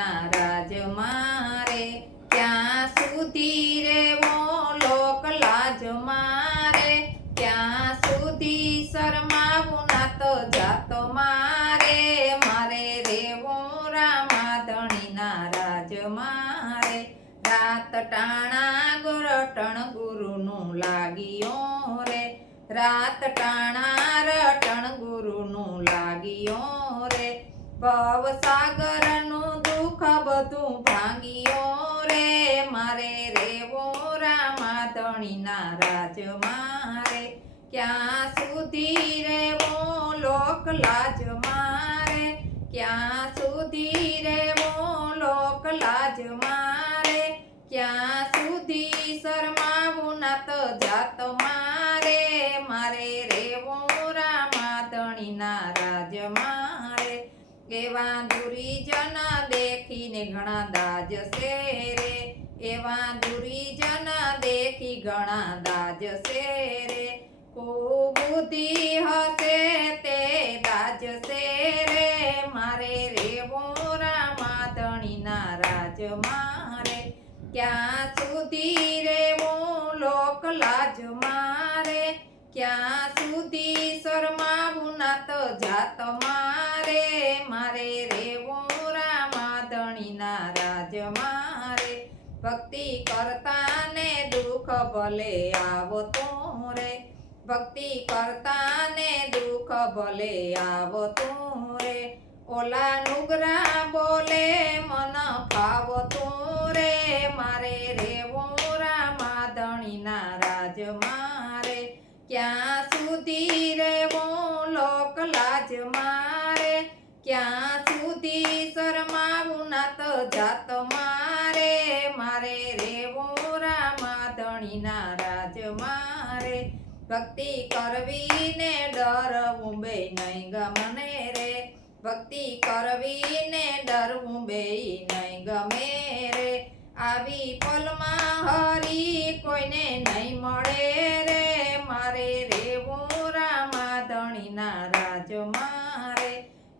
ધણીના રાજ મારે, ક્યાં સુધી રેવો લોક લાજ મારે, ક્યાં સુધી શરમાવું ના તો જાત મારે, મારે રેવું રામા ધણીના રાજ મારે, રાત ટાણા ગોરટણ ગુરુનું લાગ્યો રે, રાત ટાણા રટણ ગુરુનું લાગ્યો રે, ભવસાગરનું દુઃખ બધું ભાંગ્યો રે, મારે રેવું રામા ધણીના રાજ મારે, ક્યાં સુધી રેવું લોક લાજ મારે, ક્યાં સુધી રેવું લોક લાજ મારે, ક્યાં સુધી શરમાવું ના તો જાત મારે, મારે રેવું રામા ધણીના રાજ મારે, એવા દુરીજન દેખીને ઘણા દાજશે રે, એવા દુરીજન દેખી ઘણા દાજશે રે, કુબુદ્ધિ હશે તે દાજશે રે, મારે રેવું રામા ધણીના રાજ મારે, ક્યાં સુધી રેવું લોક લાજ મારે, ક્યાં સુધી શરમાવું ના તો જાત મારે, મારે રેવું રામા ધણીના રાજ મારે, ભક્તિ કરતા ને દુઃખ ભલે આવતું રે, ભક્તિ કરતા ને દુઃખ ભલે આવતું રે, ઓલા નુગરા બોલે મન ફાવતું રે, મારે રેવું રામા ધણીના રાજ મારે, ક્યાં સુધી રેવું લોક લાજ મારે, ક્યાં સુધી શરમાવું ના તો જાત મારે, મારે રેવું રામા ધણીના રાજ મારે, ભક્તિ કરવી ને ડરવું બે નહીં ગમને રે, ભક્તિ કરવી ને ડરવું બે નહીં ગમે રે, આવી પલમાં હરી કોઈને નહીં મળે રે, મારે રેવું રામા ધણીના રાજ મારે,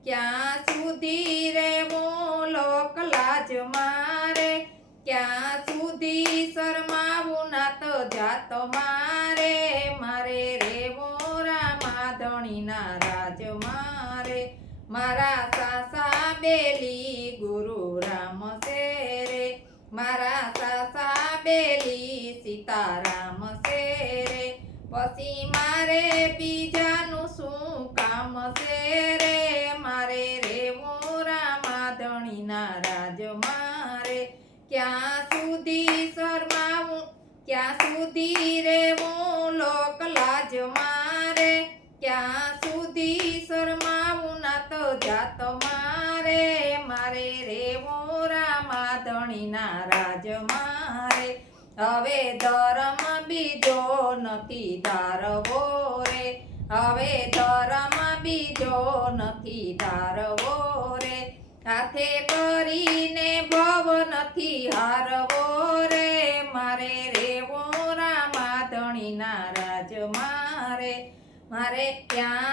ક્યાં સુધી રેવું લોક લાજ મારે, ક્યાં સુધી શરમાવું ના તો જાત મારે, મારે રેવું રામા ધણીના રાજ મારે, મારા સાસા બેલી ગુરુ રામ છે રે, મારા સાસા બેલી સીતારામ છે રે, પછી મારે બીજાનું શું કામ છે રે, મારે રેવું રામા ધણીના રાજ મારે, ક્યાં સુધી શરમાવું, ક્યાં સુધી રેવું લોક લાજ મારે, ક્યાં સુધી શરમાવું ના તો જાત મારે, મારે રેવું રામા ધણીના રાજ મારે, હવે ધર્મ બીજો નથી ધારવો રે, હવે ધર્મ બીજો નથી ધારવો રે, હાથે કરીને ભવ નથી હારવો રે, મારે રેવું રામા ધણીના રાજ મારે, મારે ક્યાં